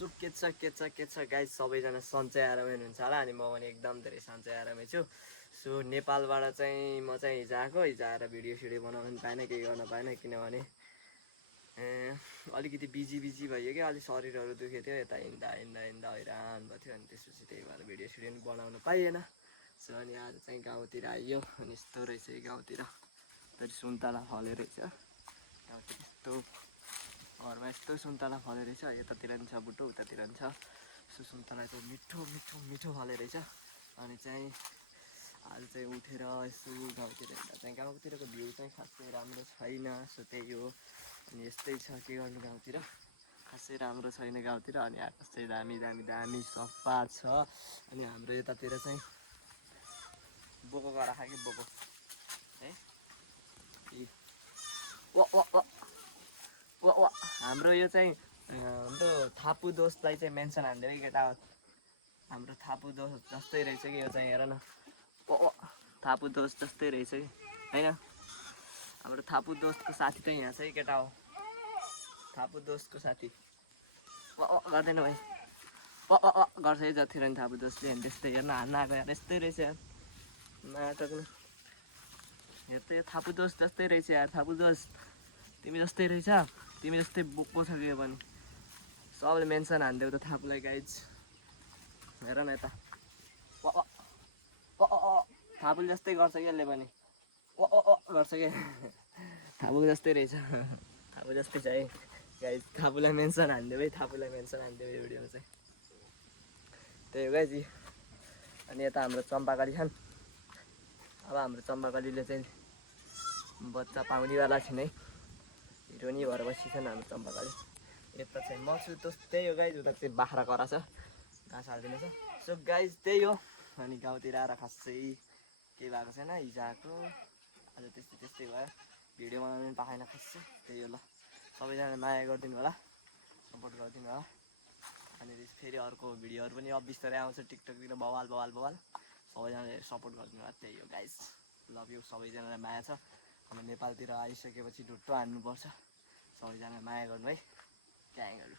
So के छ guys सबैजना सन्चै आरामै हुनुहुन्छ होला अनि म पनि एकदम धेरै सन्चै आरामै छु। सो नेपालबाट चाहिँ म चाहिँ हिजो आएर भिडियो सिडियो बनाउनु पनि पाएन, केही गर्न पाएन किनभने अलिकति बिजी भयो क्या, अलिक शरीरहरू दुखेको थियो, यता हिँड्दा हैरान भएको थियो अनि त्यसपछि त्यही भएर भिडियो सिडियो पनि बनाउनु पाइएन। सो अनि आज चाहिँ गाउँतिर आइयो अनि यस्तो रहेछ गाउँतिर फेरि सुन्तला फल्यो रहेछ गाउँतिर, यस्तो घरमा यस्तो सुन्तला फल्यो रहेछ, यतातिर पनि छ बुटो उतातिर पनि छ। सो सुन्तला चाहिँ मिठो फल्यो रहेछ। अनि चाहिँ आज चाहिँ उठेर यसो गाउँतिर हेर्दा चाहिँ गाउँतिरको भ्यू चाहिँ खासै राम्रो छैन। सो त्यही हो, अनि यस्तै छ के गर्नु, गाउँतिर खासै राम्रो छैन गाउँतिर। अनि आकाश चाहिँ दामी सफा छ। अनि हाम्रो यतातिर चाहिँ बोको गरा कि बोको है वा हाम्रो यो चाहिँ हाम्रो थापु दोस्तलाई चाहिँ मेन्सन हान्दै केटा, हाम्रो थापु दोस्त जस्तै रहेछ कि यो चाहिँ, हेर न थापु दोस्त जस्तै रहेछ कि होइन। हाम्रो थापु दोस्तको साथी चाहिँ यहाँ चाहिँ केटा हो, थापु दोस्तको साथी गर्दैन भाइ गर्छ है जतिखेर नि थापु दोस्तले अनि त्यस्तै हेर्न हान्न आएको यार, यस्तै रहेछ यार नाटक। हेर त यो थापु दोस्त जस्तै रहेछ यार, थापु दोस्त तिमी जस्तै रहेछ, तिमी जस्तै बोक्को छ कि पनि सबले मेन्सन हानिदेऊ त थापुलाई गाइज। हेर न यता थापुले जस्तै गर्छ कि यसले पनि गर्छ क्या थापु जस्तै रहेछ, थापु जस्तै छ है गाइज। थापुलाई मेन्सन हानिदेऊ है, थापुलाई मेन्सन हानिदेऊ यो भिडियोमा चाहिँ, त्यही हो गाइज। अनि यता हाम्रो चम्पाकली छन्, अब हाम्रो चम्पाकलीले चाहिँ बच्चा पाउनेवाला छिन् है, हिरोनी भएर बसिछन् हाम्रो चम्पाकली। यता चाहिँ म छु त्यही हो गाइज, उता चाहिँ बाख्रा करा छ, घाँस हालिदिनु छ। सो गाइज त्यही हो, अनि गाउँतिर आएर खासै केही भएको छैन, हिजो आएको आज त्यस्तै भयो, भिडियो बनाउनु पनि पाएन खासै। त्यही हो ल, सबैजना माया गरिदिनु होला, सपोर्ट गरिदिनु होला। अनि फेरि अर्को भिडियोहरू पनि अब बिस्तारै आउँछ टिकटकतिर बवाल सबैजनाले सपोर्ट गरिदिनु होला। त्यही हो गाइज, लभ यु, सबैजनालाई माया छ। अब नेपालतिर आइसकेपछि ढुट्टो हान्नुपर्छ, सबैजना माया गर्नु है, ग्याङहरू।